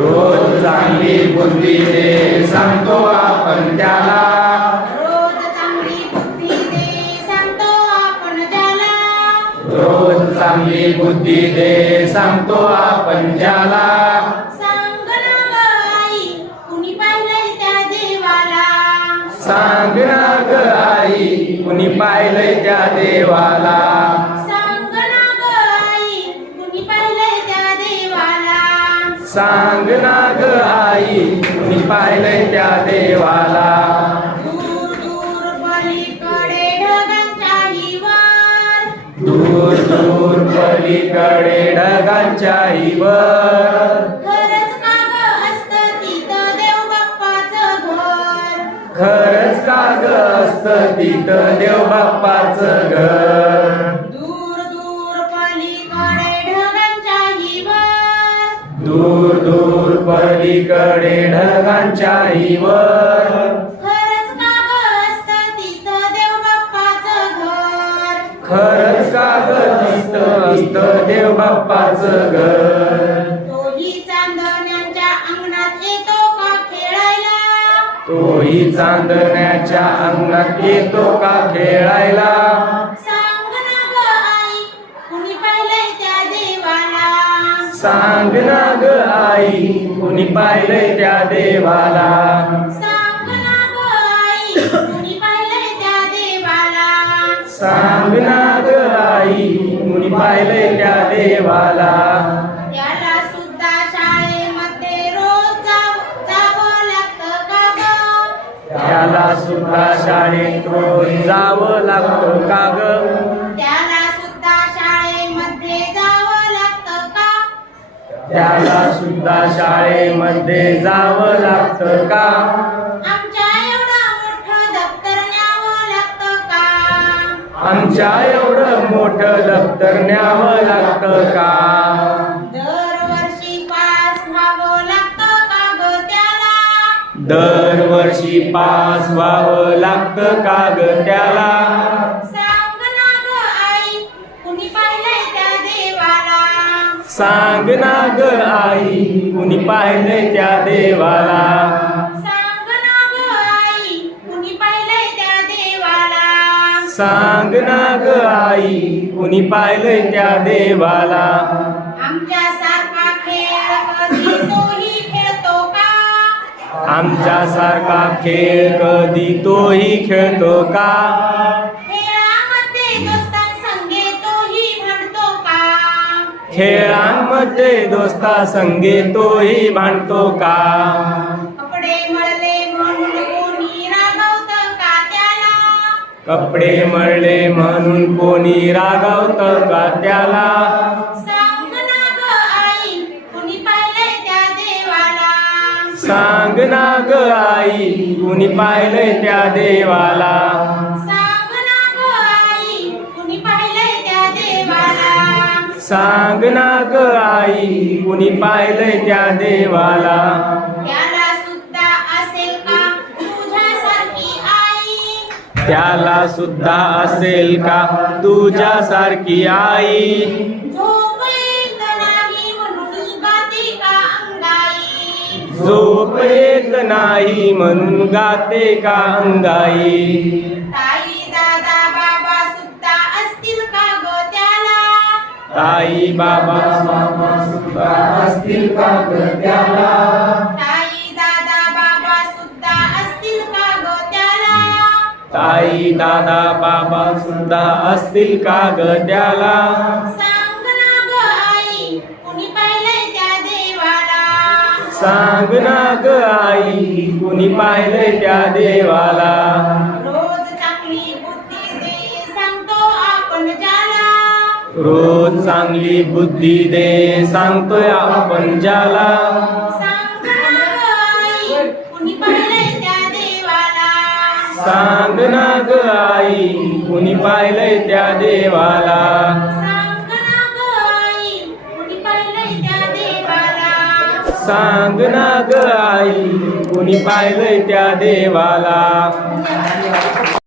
रोज चांगली बुद्धी दे सांगतो आपण त्याला. रोज चांगली बुद्धी दे सांगतो आपण ज्याला रोज चांगली बुद्धी दे सांगतो आपण त्याला. सांग ना ग आई कुणी पाहिलंय त्या देवाला? सांग ना ग आई कुणी पाहिलंय त्या देवाला? सांग ना ग आई कुणी पाहिलंय त्या देवाला. दूर दूर पलीकडे ढगांच्या दूर दूर पलीकडे ढगांच्या खरंच का ग असतं तिथं देव बाप्पाचं घर? दूर दूर पलीकडे ढगांच्या वर खरंच का ग असतं तिथं देव बाप्पाचं घर. खरंच का ग घर. तोही चांदण्याच्या अंगणात येतो का खेळायला? तोही चांदण्याच्या अंगणात येतो का खेळायला? सांग ना ग आई कुणी पाहिलंय त्या देवाला? सांग ना ग आई कुणी पाहिलंय त्या देवाला? सांग ना ग आई कुणी पाहिलंय त्या देवाला? त्याला सुद्धा शाळेमध्ये रोज जाव- लागतं का ग? त्याला सुद्धा शाळेत रोज जावं लागतं का ग? त्याला सुद्धा शाळेमध्ये जावं लागतं का? आमच्या एवढं मोठं दप्तर न्यावं लागतं का? आमच्या एवढं मोठं दप्तर न्यावं लागतं का? दरवर्षी पास व्हावं लागतं का ग त्याला? दरवर्षी पास व्हावं लागतं का ग त्याला? सांग ना ग आई कुणी पाहिलंय त्या देवाला? सांग ना ग आई कुणी पाहिलंय त्या देवाला? सांग ना ग आई कुणी पाहिलंय त्या देवाला? आमच्या सारखा खेळ कधी तोही खेळतो का? आमच्या सारखा खेळ कधी तोही खेळतो का? खेळांमध्ये दोस्ता संगे तोही भांडतो का? कपडे मळले म्हणून कोणी रागवत का त्याला? कपडे मळले म्हणून कोणी रागावत का त्याला? सांग ना ग आई कुणी पाहिलंय त्या देवाला? सांग ना ग आई कुणी पाहिलंय त्या देवाला? सांग ना ग आई कुणी पाहिलंय त्या देवाला? त्याला सुद्धा असेल का? तुझ्यासारखी आई. त्याला सुद्धा असेल का? तुझ्यासारखी आई? झोप येत नाही म्हणून गाती का अंगाई? झोप येत नाही म्हणून गाते का अंगाई? ताई बाबा सुद्धा असतील का ग त्याला ताई दादा बाबा सुद्धा असतील का ग त्याला ताई दादा बाबा सुद्धा असतील का ग त्याला सांग ना ग आई कुणी पाहिलंय त्या देवाला? सांग ना ग आई कुणी पाहिलंय त्या देवाला? रोज चांगली बुद्धी दे सांगतोय आपण ज्याला. सांग ना ग आई कुणी पाहिलंय त्या देवाला? सांग ना ग आई कुणी पाहिलंय त्या देवाला?